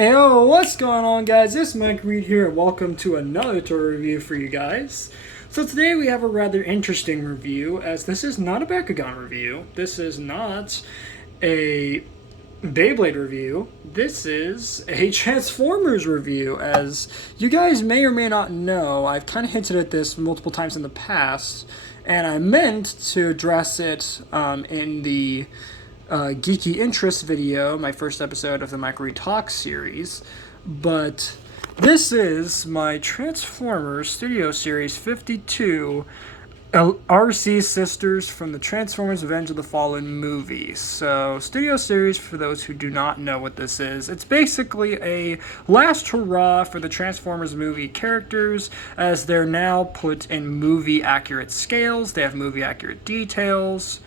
Yo, what's going on, guys? This is Mike Reed here. Welcome to another toy review for you guys. So today we have a rather interesting review, as this is not a Bakugan review. This is not a Beyblade review. This is a Transformers review. As you guys may or may not know, I've kind of hinted at this multiple times in the past, and I meant to address it in the Geeky Interest video, my first episode of the Mike Reed Talk series, but this is my Transformers Studio Series 52 Arcee sisters from the Transformers Revenge of the Fallen movie. So, Studio Series, for those who do not know what this is, it's basically a last hurrah for the Transformers movie characters, as they're now put in movie-accurate scales. They have movie-accurate details,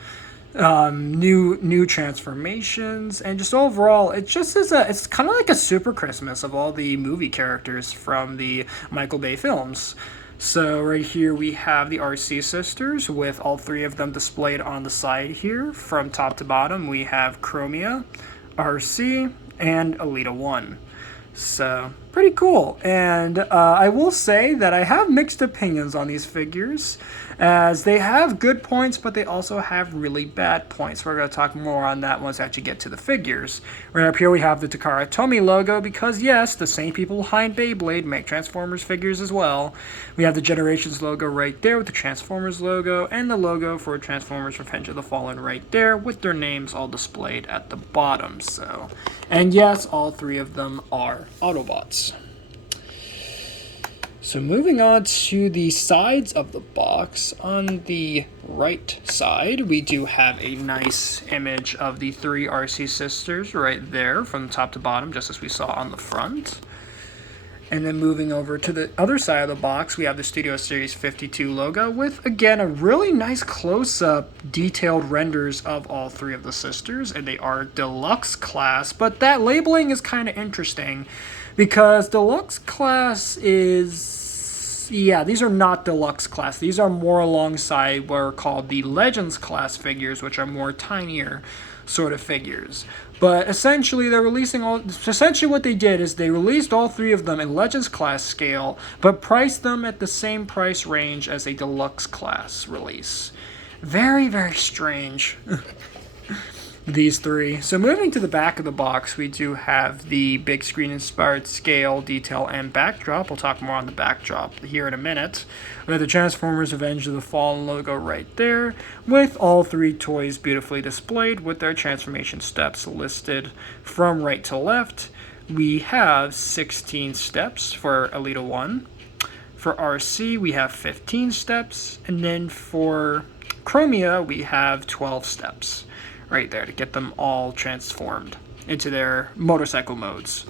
new transformations, and just overall it's kind of like a super Christmas of all the movie characters from the Michael Bay films. So right here we have the Arcee sisters with all three of them displayed on the side here. From top to bottom we have Chromia, Arcee, and Alita 1. So, pretty cool. And I will say that I have mixed opinions on these figures, as they have good points, but they also have really bad points. We're going to talk more on that once I actually get to the figures. Right up here we have the Takara Tomy logo, because yes, the same people behind Beyblade make Transformers figures as well. We have the Generations logo right there with the Transformers logo, and the logo for Transformers Revenge of the Fallen right there with their names all displayed at the bottom. So, and yes, all three of them are Autobots. So moving on to the sides of the box, on the right side we do have a nice image of the three Arcee sisters right there from top to bottom, just as we saw on the front. And then moving over to the other side of the box, we have the Studio Series 52 logo with, again, a really nice close-up detailed renders of all three of the sisters, and they are deluxe class, but that labeling is kind of interesting, because deluxe class is, yeah, these are not deluxe class. These are more alongside what are called the Legends class figures, which are more tinier sort of figures. But essentially, essentially what they did is they released all three of them in Legends class scale, but priced them at the same price range as a deluxe class release. Very, very strange. These three. So moving to the back of the box, we do have the big screen inspired scale, detail, and backdrop. We'll talk more on the backdrop here in a minute. We have the Transformers Revenge of the Fallen logo right there, with all three toys beautifully displayed with their transformation steps listed from right to left. We have 16 steps for Alita 1. For Arcee, we have 15 steps, and then for Chromia, we have 12 steps. Right there to get them all transformed into their motorcycle modes.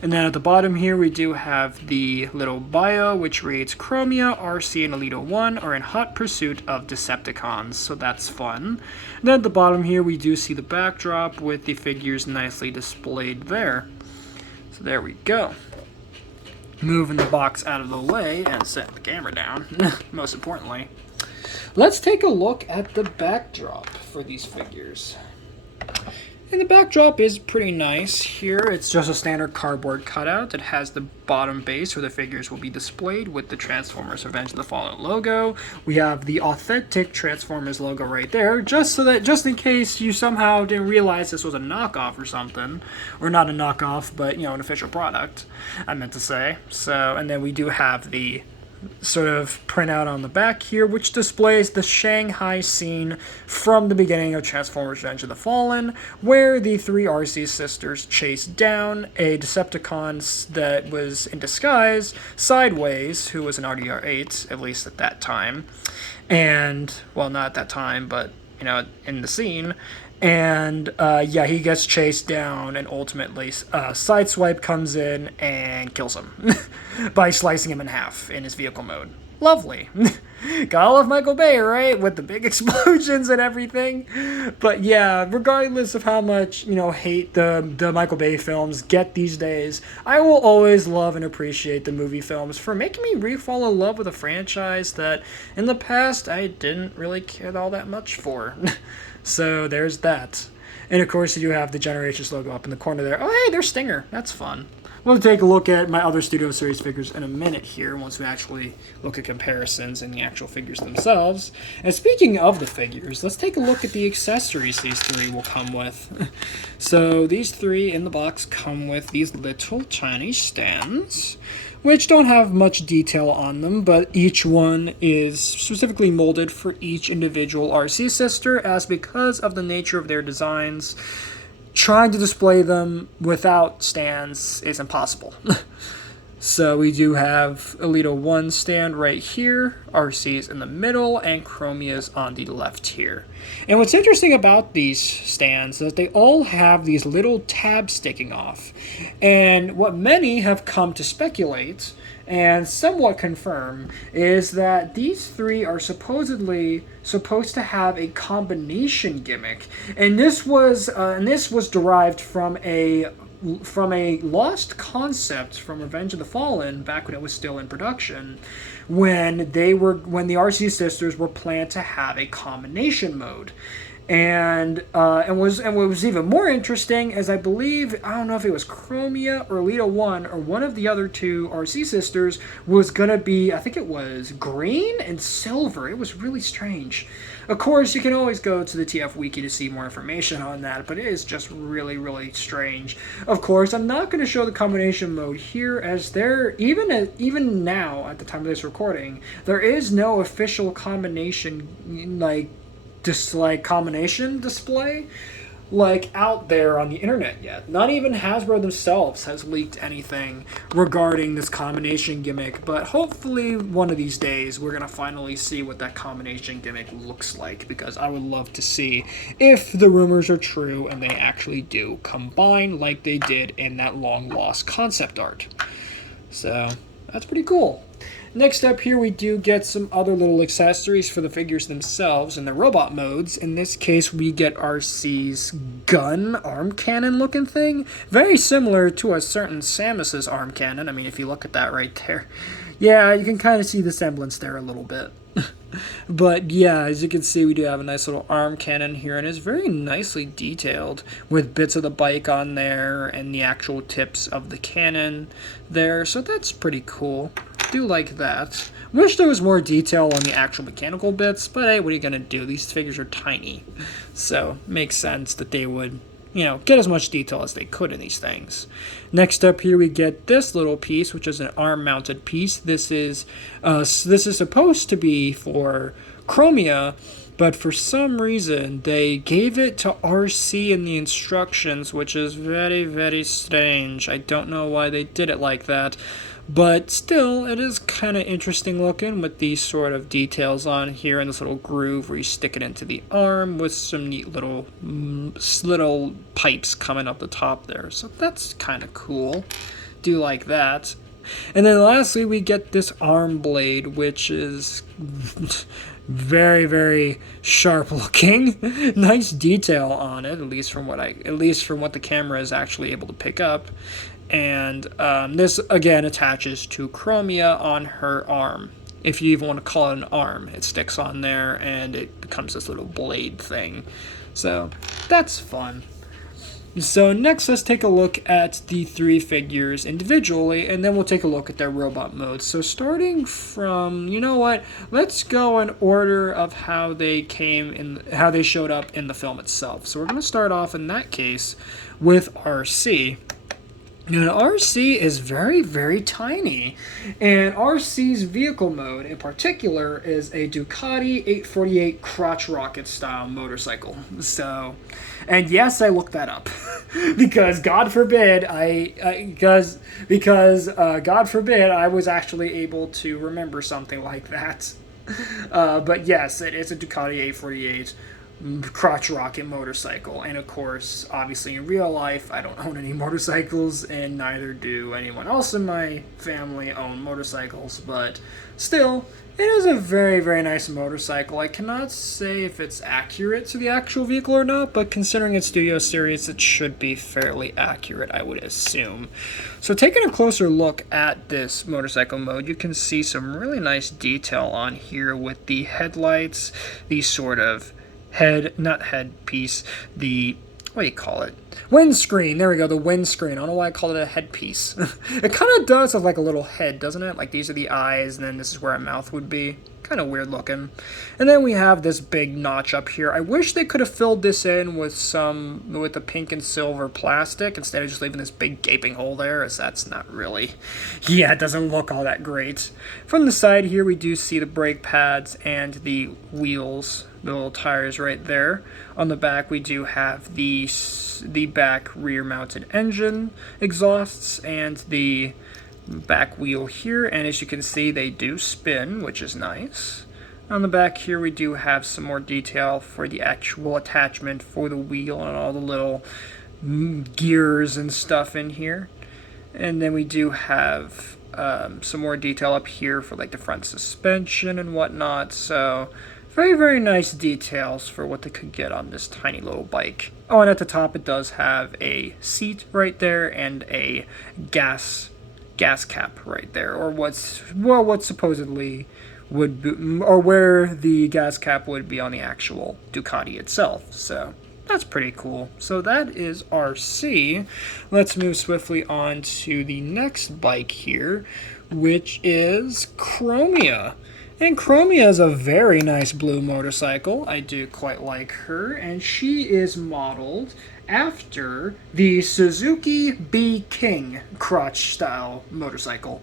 And then at the bottom here we do have the little bio, which reads Chromia, Arcee, and Alita 1 are in hot pursuit of Decepticons, so that's fun. And then at the bottom here we do see the backdrop with the figures nicely displayed there. So there we go. Moving the box out of the way and setting the camera down, most importantly. Let's take a look at the backdrop for these figures. And the backdrop is pretty nice here. It's just a standard cardboard cutout. It has the bottom base where the figures will be displayed with the Transformers Revenge of the Fallen logo. We have the authentic Transformers logo right there, just in case you somehow didn't realize this was a knockoff or something. Or not a knockoff, but, you know, an official product, I meant to say. So, and then we do have the sort of printout on the back here, which displays the Shanghai scene from the beginning of Transformers Revenge of the Fallen, where the three Arcee sisters chased down a Decepticon that was in disguise, Sideways, who was an RDR-8, at least at that time. And, well, not at that time, but, you know, in the scene. And, yeah, he gets chased down, and ultimately, Sideswipe comes in and kills him by slicing him in half in his vehicle mode. Lovely. Gotta love Michael Bay, right? With the big explosions and everything. But yeah, regardless of how much, you know, hate the Michael Bay films get these days, I will always love and appreciate the movie films for making me re-fall in love with a franchise that in the past I didn't really care all that much for. So there's that. And of course you do have the Generations logo up in the corner there. Oh hey, there's Stinger. That's fun. we'll take a look at my other Studio Series figures in a minute here, once we actually look at comparisons and the actual figures themselves. And speaking of the figures, let's take a look at the accessories these three will come with. So these three in the box come with these little tiny stands, which don't have much detail on them, but each one is specifically molded for each individual Arcee sister, as because of the nature of their designs, trying to display them without stands is impossible. So we do have Alita 1 stand right here, Arcee's in the middle, and Chromia's on the left here. And what's interesting about these stands is that they all have these little tabs sticking off. And what many have come to speculate and somewhat confirm is that these three are supposedly supposed to have a combination gimmick. And this was derived from a lost concept from Revenge of the Fallen back when it was still in production, when the Arcee sisters were planned to have a combination mode. And what was even more interesting is I don't know if it was Chromia or Alita 1 or one of the other two Arcee sisters was going to be, I think it was green and silver. It was really strange. Of course, you can always go to the TF Wiki to see more information on that, but it is just really, really strange. Of course, I'm not going to show the combination mode here, as even now, at the time of this recording, there is no official combination, combination display out there on the internet yet. Not even Hasbro themselves has leaked anything regarding this combination gimmick, but hopefully one of these days we're gonna finally see what that combination gimmick looks like, because I would love to see if the rumors are true and they actually do combine like they did in that long lost concept art. So that's pretty cool. Next up here, we do get some other little accessories for the figures themselves in the robot modes. In this case, we get Arcee's gun arm cannon looking thing. Very similar to a certain Samus's arm cannon. I mean, if you look at that right there. Yeah, you can kind of see the semblance there a little bit. But yeah, as you can see, we do have a nice little arm cannon here, and it's very nicely detailed with bits of the bike on there and the actual tips of the cannon there. So that's pretty cool. Do like that. Wish there was more detail on the actual mechanical bits, but hey, what are you gonna do? These figures are tiny, so makes sense that they would, get as much detail as they could in these things. Next up here, we get this little piece, which is an arm-mounted piece. This is supposed to be for Chromia, but for some reason they gave it to Arcee in the instructions, which is very, very strange. I don't know why they did it like that. But still, it is kind of interesting looking with these sort of details on here in this little groove where you stick it into the arm with some neat little pipes coming up the top there. So that's kind of cool. Do like that. And then lastly, we get this arm blade, which is very, very sharp looking. Nice detail on it, at least from what the camera is actually able to pick up. And this again attaches to Chromia on her arm. If you even want to call it an arm, it sticks on there and it becomes this little blade thing. So that's fun. So next, let's take a look at the three figures individually, and then we'll take a look at their robot modes. So starting from, let's go in order of how they showed up in the film itself. So we're going to start off in that case with Arcee. And Arcee is very, very tiny, and Arcee's vehicle mode in particular is a Ducati 848 crotch rocket style motorcycle. So, and yes, I looked that up because God forbid God forbid I was actually able to remember something like that. But yes, it is a Ducati 848 crotch rocket motorcycle, and of course, obviously in real life I don't own any motorcycles, and neither do anyone else in my family own motorcycles, but still, it is a very, very nice motorcycle. I cannot say if it's accurate to the actual vehicle or not, but considering it's Studio Series, it should be fairly accurate, I would assume. So taking a closer look at this motorcycle mode, you can see some really nice detail on here with the headlights, the sort of the what do you call it? Windscreen. There we go, the windscreen. I don't know why I call it a headpiece. It kind of does have like a little head, doesn't it? Like these are the eyes, and then this is where a mouth would be. Kind of weird looking. And then we have this big notch up here. I wish they could have filled this in with the pink and silver plastic instead of just leaving this big gaping hole there, as that's not really, yeah, it doesn't look all that great. From the side here, we do see the brake pads and the wheels, the little tires right there. On the back, we do have the back rear mounted engine exhausts and the back wheel here, and as you can see, they do spin, which is nice. On the back here, we do have some more detail for the actual attachment for the wheel and all the little gears and stuff in here. And then we do have some more detail up here for like the front suspension and whatnot. So very, very nice details for what they could get on this tiny little bike. Oh, and at the top, it does have a seat right there and a gas cap right there, or what supposedly would be, or where the gas cap would be on the actual Ducati itself. So that's pretty cool. So that is Arcee. Let's move swiftly on to the next bike here, which is Chromia. And Chromia is a very nice blue motorcycle. I do quite like her, and she is modeled after the Suzuki B King crotch style motorcycle.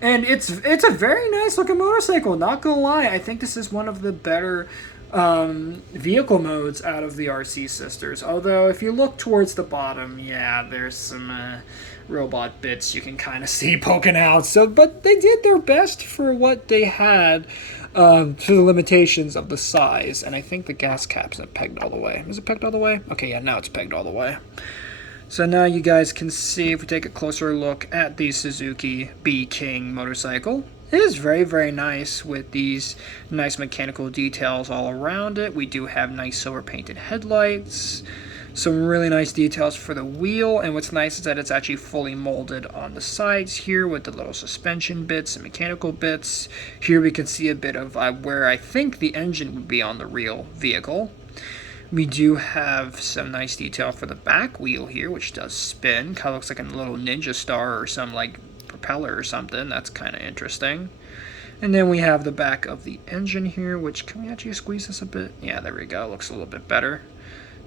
And it's a very nice looking motorcycle, not gonna lie. I think this is one of the better vehicle modes out of the Arcee sisters. Although if you look towards the bottom, yeah, there's some robot bits you can kind of see poking out. So, but they did their best for what they had, to the limitations of the size. And I think the gas cap isn't pegged all the way. Is it pegged all the way? Okay, yeah, now it's pegged all the way. So now you guys can see, if we take a closer look at the Suzuki B King motorcycle, it is very, very nice with these nice mechanical details all around it. We do have nice silver painted headlights, some really nice details for the wheel, and what's nice is that it's actually fully molded on the sides here with the little suspension bits and mechanical bits. Here we can see a bit of where I think the engine would be on the real vehicle. We do have some nice detail for the back wheel here, which does spin. Kind of looks like a little ninja star or some like propeller or something. That's kind of interesting. And then we have the back of the engine here, which, can we actually squeeze this a bit? Yeah, there we go. Looks a little bit better.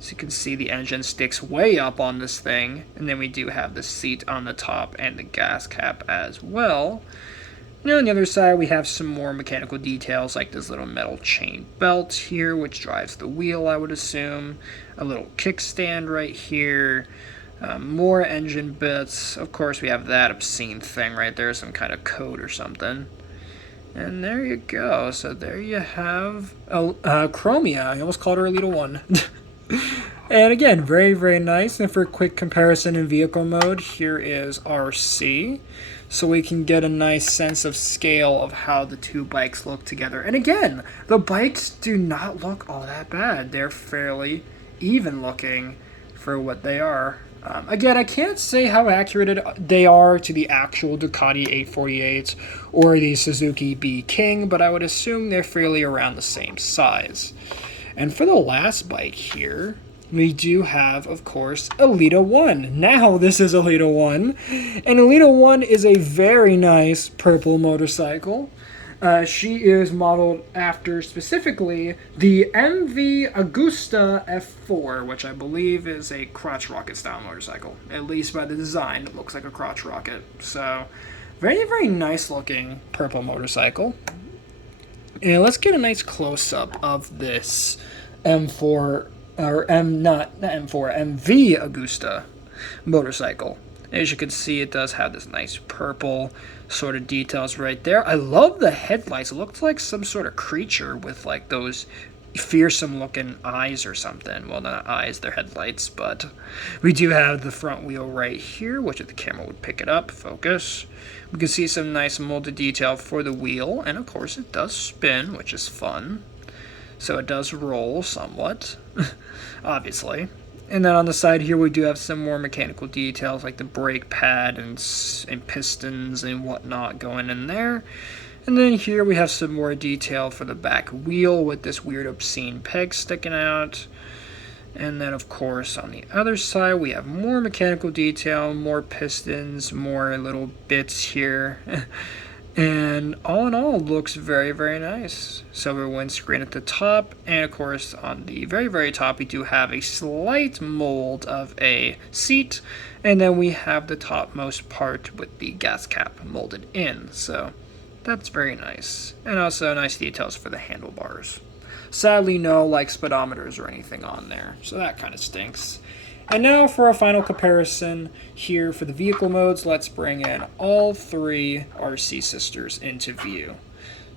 So you can see the engine sticks way up on this thing. And then we do have the seat on the top and the gas cap as well. And on the other side, we have some more mechanical details, like this little metal chain belt here, which drives the wheel, I would assume. A little kickstand right here. More engine bits. Of course, we have that obscene thing right there, some kind of code or something. And there you go. So there you have Chromia. I almost called her a little one. And again, very, very nice. And for a quick comparison in vehicle mode, here is Arcee. So we can get a nice sense of scale of how the two bikes look together. And again, the bikes do not look all that bad. They're fairly even looking for what they are. Again, I can't say how accurate they are to the actual Ducati 848 or the Suzuki B King, but I would assume they're fairly around the same size. And for the last bike here, we do have, of course, Elita 1. Now this is Elita 1. And Elita 1 is a very nice purple motorcycle. She is modeled after specifically the MV Agusta F4, which I believe is a crotch rocket style motorcycle. At least by the design, it looks like a crotch rocket. So, very, very nice looking purple motorcycle. And let's get a nice close up of this MV Agusta motorcycle. As you can see, it does have this nice purple sort of details right there. I love the headlights. It looks like some sort of creature with like those fearsome looking eyes or something. Well, not eyes, they're headlights, but we do have the front wheel right here, which if the camera would pick it up, focus. We can see some nice molded detail for the wheel, and of course it does spin, which is fun. So it does roll somewhat, obviously. And then on the side here, we do have some more mechanical details, like the brake pad and pistons and whatnot going in there. And then here we have some more detail for the back wheel with this weird obscene peg sticking out. And then, of course, on the other side, we have more mechanical detail, more pistons, more little bits here. And all in all, looks very, very nice. Silver windscreen at the top, and of course, on the very, very top, we do have a slight mold of a seat. And then we have the topmost part with the gas cap molded in. So that's very nice. And also nice details for the handlebars. Sadly, no like speedometers or anything on there, so that kind of stinks. And now for our final comparison here for the vehicle modes, let's bring in all three Arcee sisters into view.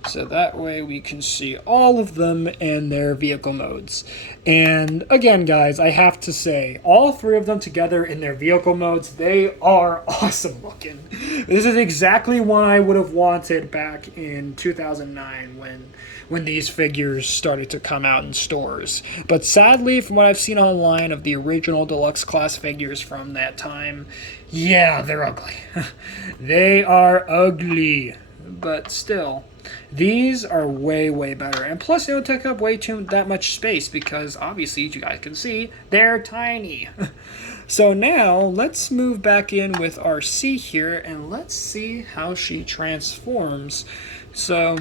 So that way we can see all of them in their vehicle modes. And again, guys, I have to say, all three of them together in their vehicle modes, they are awesome looking. This is exactly what I would have wanted back in 2009 when these figures started to come out in stores. But sadly, from what I've seen online of the original deluxe class figures from that time, yeah, they're ugly. They are ugly. But still, these are way, way better. And plus, they don't take up that much space because obviously, as you guys can see, they're tiny. So now, let's move back in with Arcee here and let's see how she transforms. So,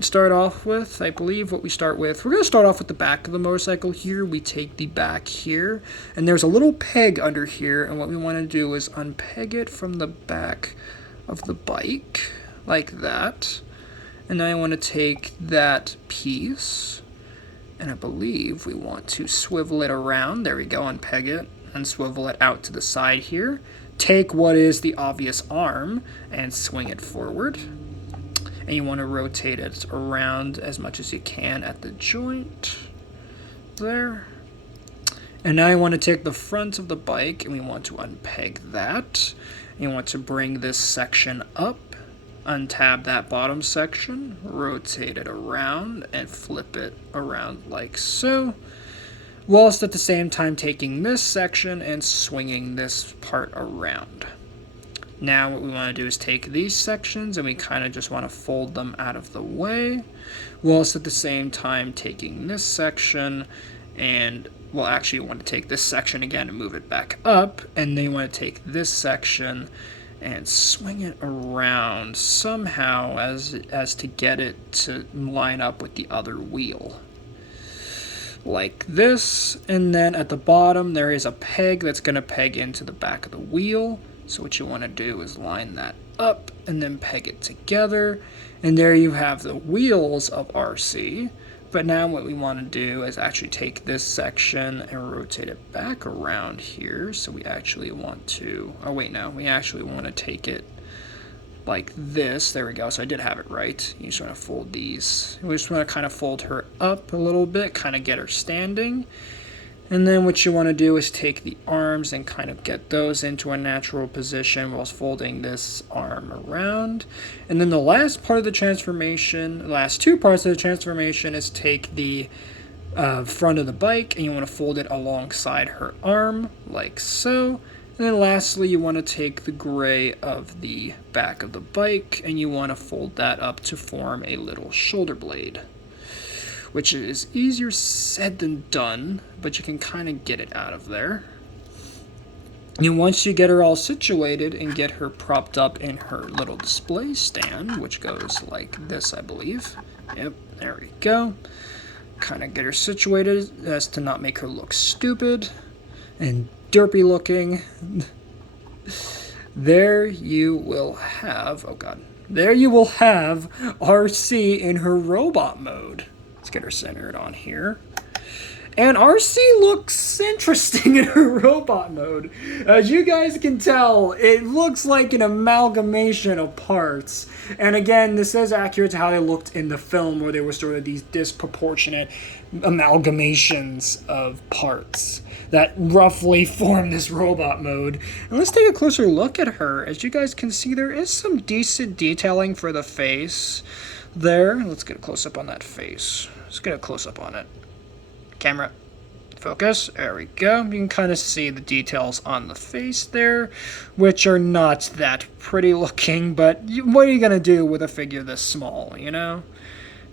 start off with, I believe what we start with, we're going to start off with the back of the motorcycle here. We take the back here, and there's a little peg under here, and what we want to do is unpeg it from the back of the bike, like that. And then I want to take that piece, and I believe we want to swivel it around. There we go, unpeg it, and swivel it out to the side here. Take what is the obvious arm, and swing it forward. And you want to rotate it around as much as you can at the joint there. And now you want to take the front of the bike and we want to unpeg that. And you want to bring this section up, untab that bottom section, rotate it around and flip it around like so, whilst at the same time taking this section and swinging this part around. Now what we want to do is take these sections and we kind of just want to fold them out of the way, whilst at the same time taking this section and, well, actually you want to take this section again and move it back up, and then you want to take this section and swing it around somehow as to get it to line up with the other wheel. Like this, and then at the bottom there is a peg that's going to peg into the back of the wheel. So what you want to do is line that up and then peg it together. And there you have the wheels of Arcee. But now what we want to do is actually take this section and rotate it back around here. So we actually want to, oh wait, no, we actually want to take it like this. There we go. So I did have it right. You just want to fold these. We just want to kind of fold her up a little bit, kind of get her standing. And then what you want to do is take the arms and kind of get those into a natural position whilst folding this arm around. And then the last part of the transformation, the last two parts of the transformation, is take the front of the bike and you want to fold it alongside her arm, like so. And then lastly, you want to take the gray of the back of the bike and you want to fold that up to form a little shoulder blade, which is easier said than done, but you can kind of get it out of there. And once you get her all situated and get her propped up in her little display stand, which goes like this, I believe. Yep, there we go. Kind of get her situated as to not make her look stupid and derpy looking. There you will have, oh god, there you will have Arcee in her robot mode. Let's get her centered on here. And Arcee looks interesting in her robot mode. As you guys can tell, it looks like an amalgamation of parts. And again, this is accurate to how they looked in the film, where they were sort of these disproportionate amalgamations of parts that roughly form this robot mode. And let's take a closer look at her. As you guys can see, there is some decent detailing for the face there. Let's get a close-up on that face. Let's get a close-up on it. Camera, focus. There we go. You can kind of see the details on the face there, which are not that pretty looking, but what are you going to do with a figure this small, you know?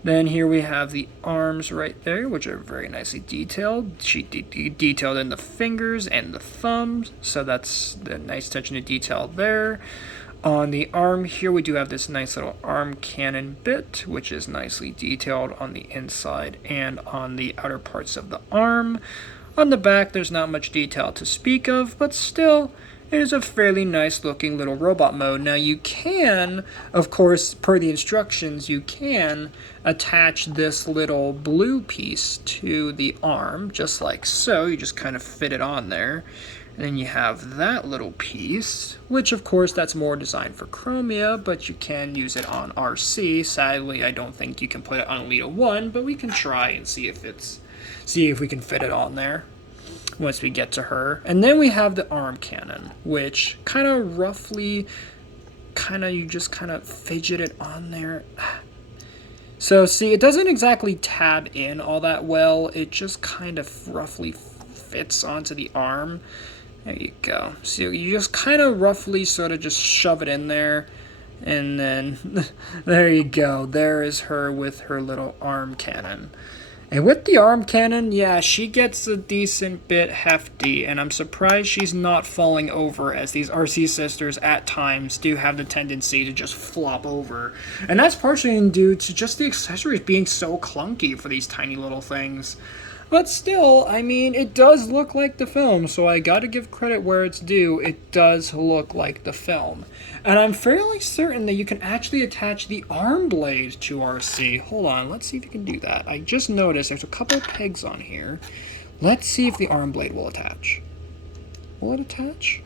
Then here we have the arms right there, which are very nicely detailed. She detailed in the fingers and the thumbs, so that's the nice attention to detail there. On the arm here, we do have this nice little arm cannon bit, which is nicely detailed on the inside and on the outer parts of the arm. On the back, there's not much detail to speak of, but still, it is a fairly nice looking little robot mode. Now you can, of course, per the instructions, you can attach this little blue piece to the arm, just like so. You just kind of fit it on there. And then you have that little piece, which of course that's more designed for Chromia, but you can use it on Arcee. Sadly, I don't think you can put it on Alita 1, but we can try and see if we can fit it on there once we get to her. And then we have the arm cannon, which kind of roughly, you just kind of fidget it on there. So see, it doesn't exactly tab in all that well. It just kind of roughly fits onto the arm. There you go. So you just kind of roughly sort of just shove it in there. And then there you go. There is her with her little arm cannon. And with the arm cannon, yeah, she gets a decent bit hefty, and I'm surprised she's not falling over, as these Arcee sisters at times do have the tendency to just flop over. And that's partially due to just the accessories being so clunky for these tiny little things. But still, I mean, it does look like the film, so I gotta give credit where it's due. It does look like the film. And I'm fairly certain that you can actually attach the arm blade to Arcee. Hold on, let's see if you can do that. I just noticed there's a couple pegs on here. Let's see if the arm blade will attach. Will it attach?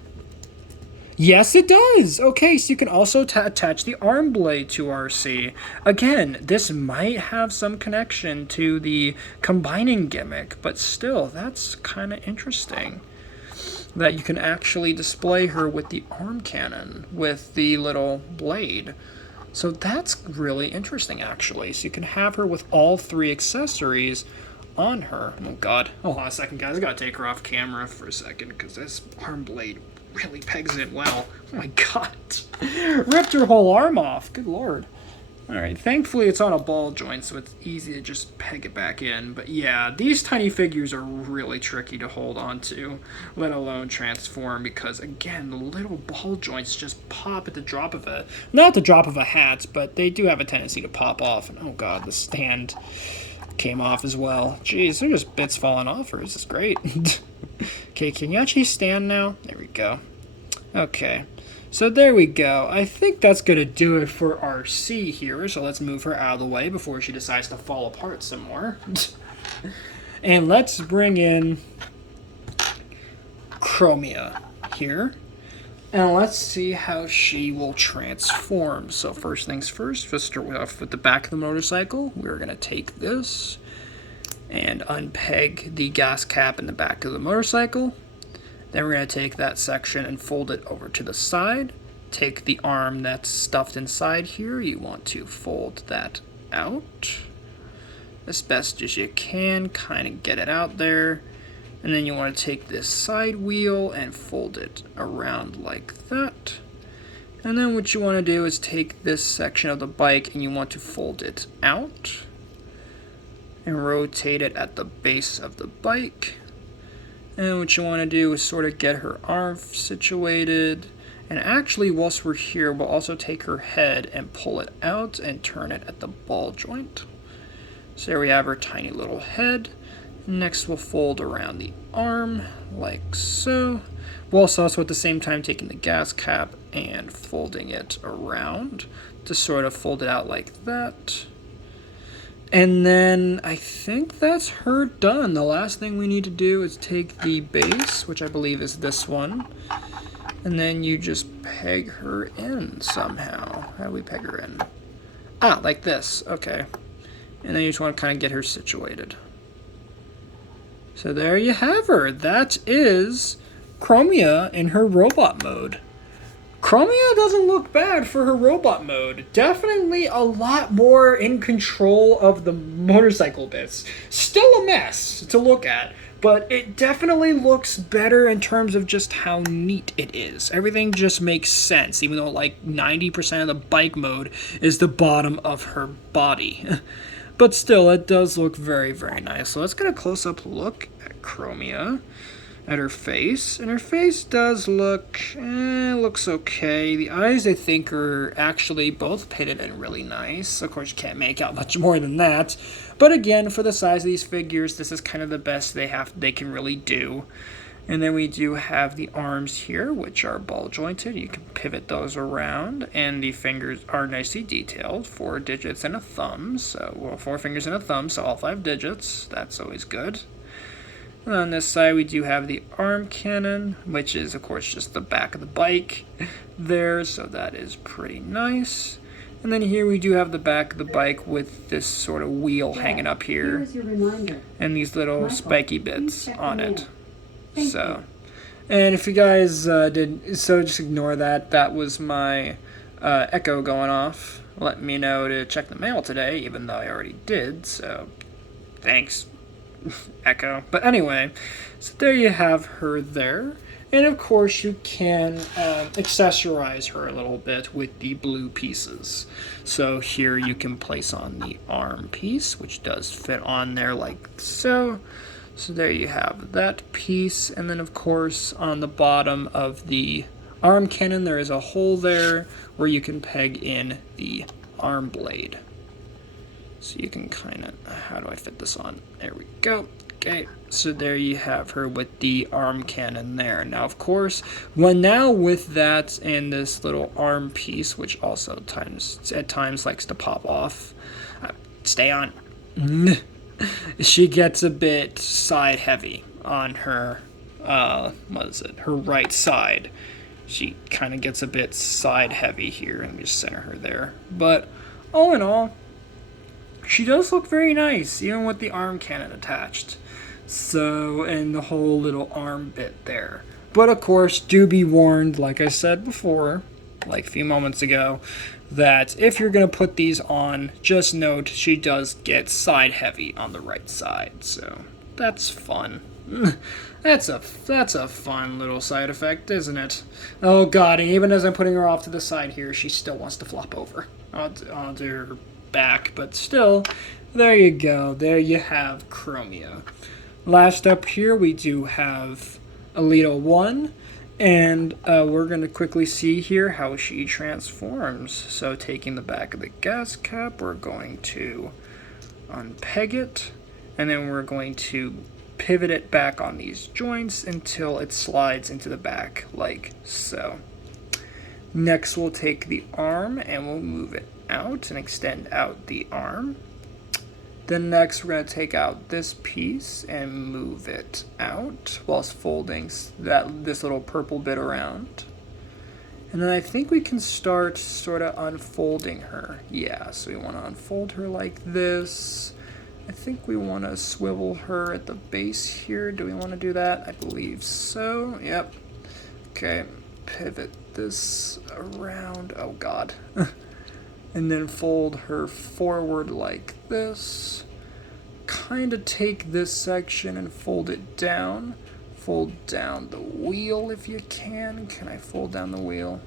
Yes, it does! Okay, so you can also attach the arm blade to Arcee. Again, this might have some connection to the combining gimmick, but still, that's kind of interesting. That you can actually display her with the arm cannon, with the little blade. So that's really interesting, actually. So you can have her with all three accessories on her. Oh, God. Hold on a second, guys. I gotta take her off camera for a second, because this arm blade really pegs it well. Oh my God. Ripped her whole arm off. Good Lord. Alright, thankfully it's on a ball joint, so it's easy to just peg it back in. But yeah, these tiny figures are really tricky to hold on to, let alone transform, because again, the little ball joints just pop at the drop of a... Not the drop of a hat, but they do have a tendency to pop off. And oh God, the stand came off as well. Jeez, they're just bits falling off her. This is great. Okay, can you actually stand now? There we go. Okay, so there we go. I think that's going to do it for Arcee here, so let's move her out of the way before she decides to fall apart some more. And let's bring in Chromia here. And let's see how she will transform. So first things first, let's start off with the back of the motorcycle. We're going to take this and unpeg the gas cap in the back of the motorcycle. Then we're going to take that section and fold it over to the side. Take the arm that's stuffed inside here. You want to fold that out as best as you can. Kind of get it out there. And then you want to take this side wheel and fold it around like that. And then what you want to do is take this section of the bike and you want to fold it out and rotate it at the base of the bike. And what you want to do is sort of get her arm situated. And actually, whilst we're here, we'll also take her head and pull it out and turn it at the ball joint. So there we have her tiny little head. Next, we'll fold around the arm like so. We'll also at the same time taking the gas cap and folding it around to sort of fold it out like that. And then I think that's her done. The last thing we need to do is take the base, which I believe is this one, and then you just peg her in somehow. How do we peg her in? Ah, like this. Okay. And then you just want to kind of get her situated. So there you have her. That is Chromia in her robot mode. Chromia doesn't look bad for her robot mode. Definitely a lot more in control of the motorcycle bits. Still a mess to look at, but it definitely looks better in terms of just how neat it is. Everything just makes sense, even though like 90% of the bike mode is the bottom of her body. But still, it does look very, very nice. So let's get a close-up look at Chromia, at her face. And her face does looks okay. The eyes, I think, are actually both pitted and really nice. Of course, you can't make out much more than that. But again, for the size of these figures, this is kind of the best they can really do. And then we do have the arms here, which are ball jointed. You can pivot those around, and the fingers are nicely detailed. 4 digits and a thumb, so, well, 4 fingers and a thumb, so all 5 digits. That's always good. And on this side, we do have the arm cannon, which is, of course, just the back of the bike there, so that is pretty nice. And then here we do have the back of the bike with this sort of wheel hanging up here, and these little spiky bits on it. So, and if you guys just ignore that. That was my Echo going off. Let me know to check the mail today, even though I already did, so thanks, Echo. But anyway, so there you have her there. And of course you can accessorize her a little bit with the blue pieces. So here you can place on the arm piece, which does fit on there like so. So there you have that piece, and then of course on the bottom of the arm cannon there is a hole there where you can peg in the arm blade. So you can kind of, how do I fit this on? There we go. Okay, so there you have her with the arm cannon there. Now of course, with that and this little arm piece, which also at times likes to pop off, stay on. She gets a bit side heavy on her, her right side. She kind of gets a bit side heavy here, and we just center her there. But all in all, she does look very nice, even with the arm cannon attached. So, and the whole little arm bit there. But of course, do be warned, like I said before, like a few moments ago, that if you're going to put these on, just note she does get side heavy on the right side. So that's fun. That's a fun little side effect, isn't it? Oh god, and even as I'm putting her off to the side here, she still wants to flop over onto her back. But still, there you go. There you have Chromia. Last up here, we do have Alita 1. And we're going to quickly see here how she transforms. So taking the back of the gas cap, we're going to unpeg it, and then we're going to pivot it back on these joints until it slides into the back like so. Next we'll take the arm and we'll move it out and extend out the arm. Then next we're going to take out this piece and move it out whilst folding this little purple bit around. And then I think we can start sort of unfolding her. Yeah, so we want to unfold her like this. I think we want to swivel her at the base here. Do we want to do that? I believe so. Yep. Okay, pivot this around. Oh god. And then fold her forward like this. Kind of take this section and fold it down. Fold down the wheel if you can. Can I fold down the wheel?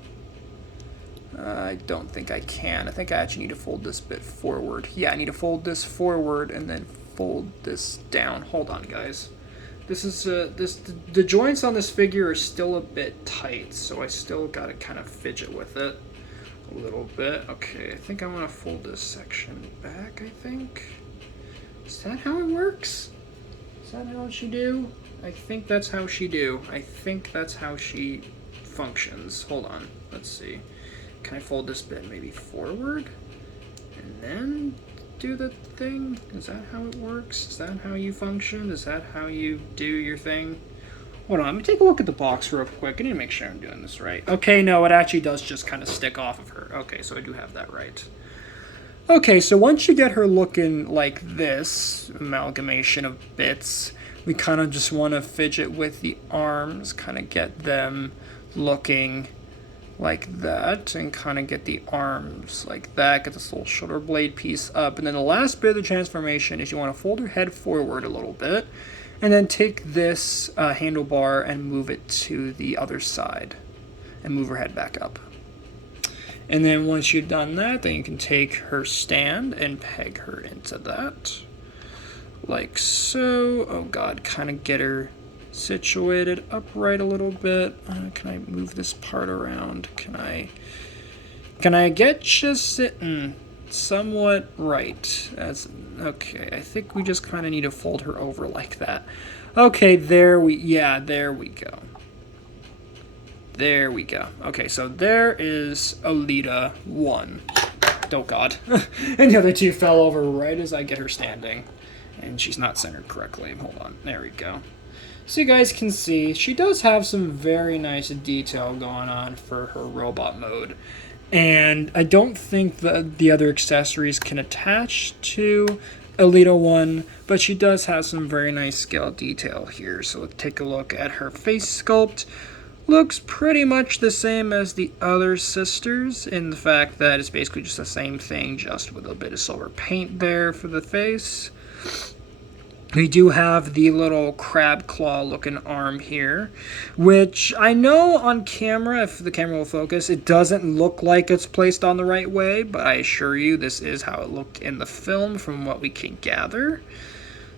I don't think I can. I think I actually need to fold this bit forward. Yeah, I need to fold this forward and then fold this down. Hold on, guys. The joints on this figure are still a bit tight, so I still gotta kind of fidget with it a little bit. Okay, I think I want to fold this section back, I think. Is that how it works? Is that how she do? I think that's how she do. I think that's how she functions. Hold on, let's see. Can I fold this bit maybe forward? And then do the thing? Is that how it works? Is that how you function? Is that how you do your thing? Hold on, let me take a look at the box real quick. I need to make sure I'm doing this right. Okay, no, it actually does just kind of stick off of her. Okay, so I do have that right. Okay, so once you get her looking like this, amalgamation of bits, we kind of just want to fidget with the arms, kind of get them looking like that, and kind of get the arms like that, get this little shoulder blade piece up. And then the last bit of the transformation is you want to fold her head forward a little bit, and then take this handlebar and move it to the other side, and move her head back up. And then once you've done that, then you can take her stand and peg her into that. Like so. Oh god, kind of get her situated upright a little bit. Can I move this part around? Can I get you sitting somewhat right? Okay, I think we just kind of need to fold her over like that. Okay, there we go. There we go. Okay, so there is Alita 1. Oh god. And the other two fell over right as I get her standing. And she's not centered correctly. Hold on. There we go. So you guys can see, she does have some very nice detail going on for her robot mode. And I don't think the other accessories can attach to Alita 1, but she does have some very nice scale detail here. So let's take a look at her face sculpt. Looks pretty much the same as the other sisters in the fact that it's basically just the same thing, just with a bit of silver paint there for the face. We do have the little crab claw looking arm here, which I know on camera, if the camera will focus, it doesn't look like it's placed on the right way, but I assure you this is how it looked in the film from what we can gather.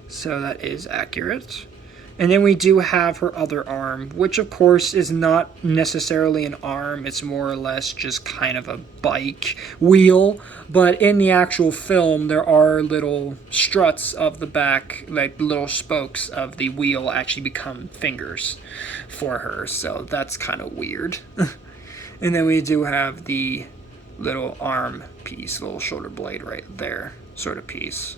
So that is accurate. And then we do have her other arm, which of course is not necessarily an arm. It's more or less just kind of a bike wheel. But in the actual film, there are little struts of the back, like little spokes of the wheel actually become fingers for her. So that's kind of weird. And then we do have the little arm piece, little shoulder blade right there, sort of piece.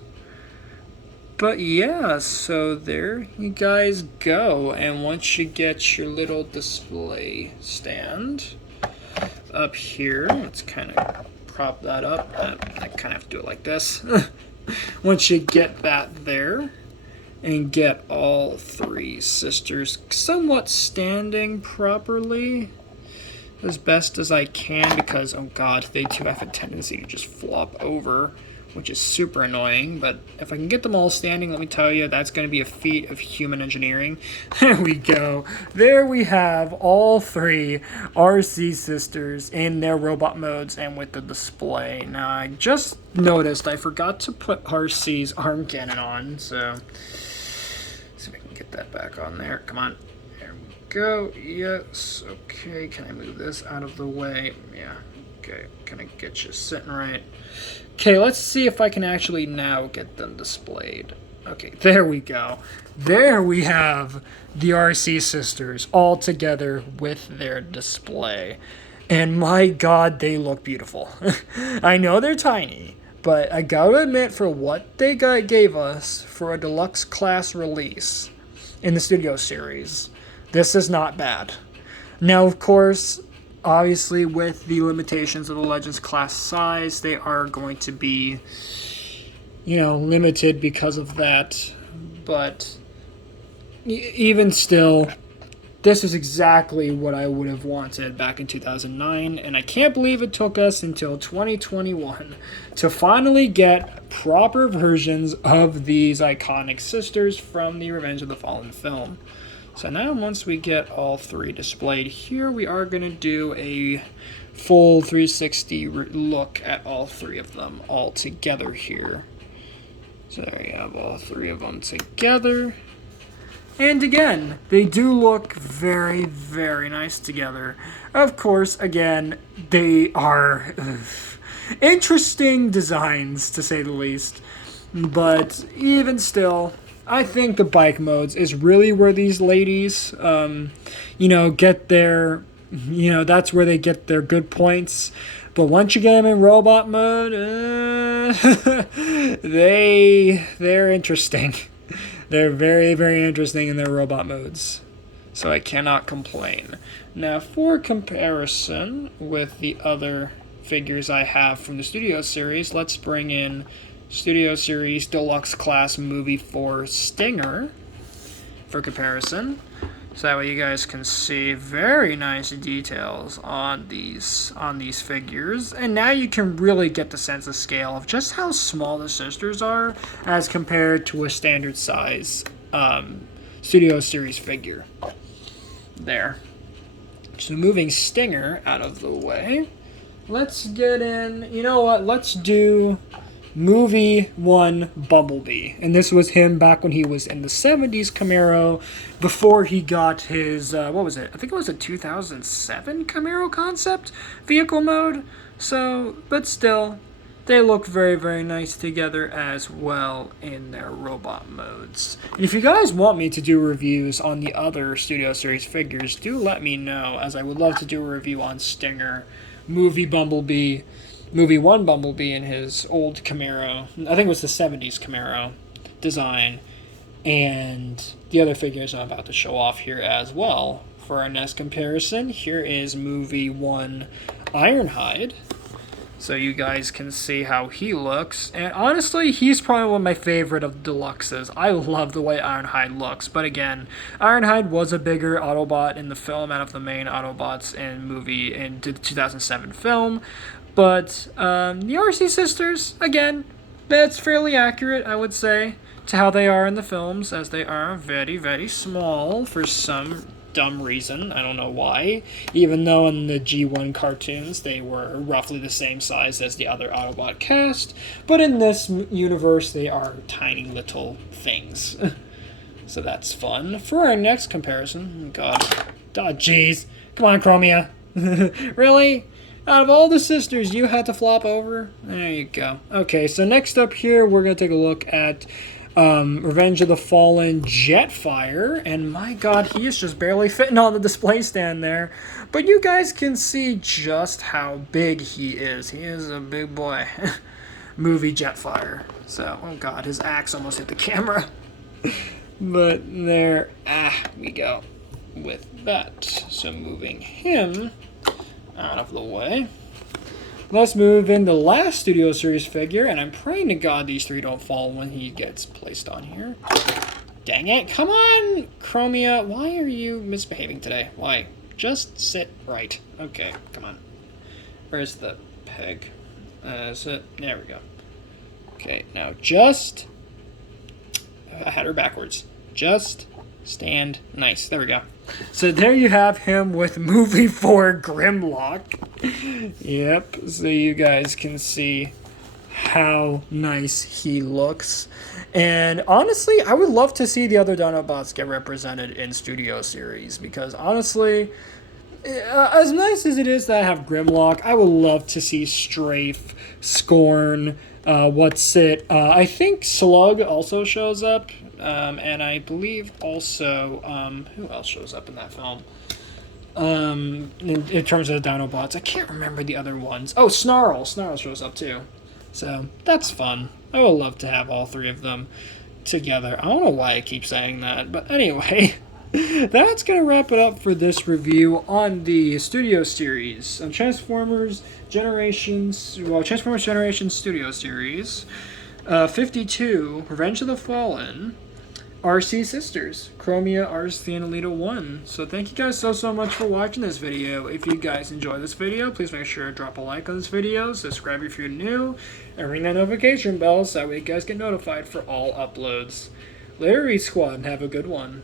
But yeah, so there you guys go. And once you get your little display stand up here, let's kind of prop that up. I kind of have to do it like this. Once you get that there and get all three sisters somewhat standing properly as best as I can, because, oh god, they do have a tendency to just flop over, which is super annoying. But if I can get them all standing, let me tell you, that's going to be a feat of human engineering. There we go. There we have all three Arcee sisters in their robot modes and with the display. Now, I just noticed I forgot to put Arcee's arm cannon on, so let's see if I can get that back on there. Come on. There we go. Yes. Okay, can I move this out of the way? Yeah. Okay, can I get you sitting right? Okay, let's see if I can actually now get them displayed. Okay, there we go. There we have the Arcee sisters all together with their display. And my god, they look beautiful. I know they're tiny, but I gotta admit, for what they gave us for a deluxe class release in the Studio Series, this is not bad. Now, of course, obviously, with the limitations of the Legends class size, they are going to be, limited because of that. But even still, this is exactly what I would have wanted back in 2009. And I can't believe it took us until 2021 to finally get proper versions of these iconic sisters from the Revenge of the Fallen film. So now once we get all three displayed here, we are going to do a full 360 look at all three of them all together here. So there you have all three of them together. And again, they do look very, very nice together. Of course, again, they are interesting designs, to say the least. But even still, I think the bike modes is really where these ladies, get their, that's where they get their good points. But once you get them in robot mode, they're interesting. They're very, very interesting in their robot modes. So I cannot complain. Now, for comparison with the other figures I have from the Studio Series, let's bring in Studio Series Deluxe Class Movie 4 Stinger for comparison. So that way you guys can see very nice details on these figures. And now you can really get the sense of scale of just how small the sisters are as compared to a standard size Studio Series figure. There. So moving Stinger out of the way, let's get in. You know what? Let's do movie 1 Bumblebee. And this was him back when he was in the 70s Camaro, before he got his, what was it? I think it was a 2007 Camaro concept vehicle mode. So, but still, they look very, very nice together as well in their robot modes. And if you guys want me to do reviews on the other Studio Series figures, do let me know, as I would love to do a review on Stinger, movie Bumblebee, movie 1 Bumblebee in his old Camaro. I think it was the 70s Camaro design. And the other figures I'm about to show off here as well. For our next comparison, here is movie 1 Ironhide. So you guys can see how he looks. And honestly, he's probably one of my favorite of deluxes. I love the way Ironhide looks. But again, Ironhide was a bigger Autobot in the film out of the main Autobots in the 2007 film. But the Arcee sisters, again, that's fairly accurate, I would say, to how they are in the films, as they are very, very small for some dumb reason. I don't know why. Even though in the G1 cartoons they were roughly the same size as the other Autobot cast, but in this universe they are tiny little things. So that's fun. For our next comparison, God, jeez, come on, Chromia. Really? Out of all the sisters, you had to flop over? There you go. Okay, so next up here, we're going to take a look at Revenge of the Fallen Jetfire, and my God, he is just barely fitting on the display stand there. But you guys can see just how big he is. He is a big boy. Movie Jetfire. So, oh God, his axe almost hit the camera. But there, we go with that. So moving him out of the way. Let's move in the last Studio Series figure, and I'm praying to God these three don't fall when he gets placed on here. Dang it, come on, Chromia, why are you misbehaving today? Why? Just sit right. Okay, come on. Where's the peg? There we go. Okay, now just, I had her backwards. Just stand nice. There we go. So there you have him with movie 4 Grimlock. Yep, so you guys can see how nice he looks. And honestly, I would love to see the other Dinobots get represented in Studio Series, because honestly, as nice as it is that I have Grimlock, I would love to see Strafe, Scorn, I think Slug also shows up. And I believe also, who else shows up in that film? In terms of the Dinobots, I can't remember the other ones. Oh, Snarl! Snarl shows up too. So, that's fun. I would love to have all three of them together. I don't know why I keep saying that, but anyway, that's going to wrap it up for this review on the Studio Series. On Transformers Generation Studio Series, 52, Revenge of the Fallen, Arcee Sisters, Chromia, Arcee, and Alita 1. So thank you guys so much for watching this video. If you guys enjoyed this video, please make sure to drop a like on this video, subscribe if you're new, and ring that notification bell so that way you guys get notified for all uploads. Later, Squad, and have a good one.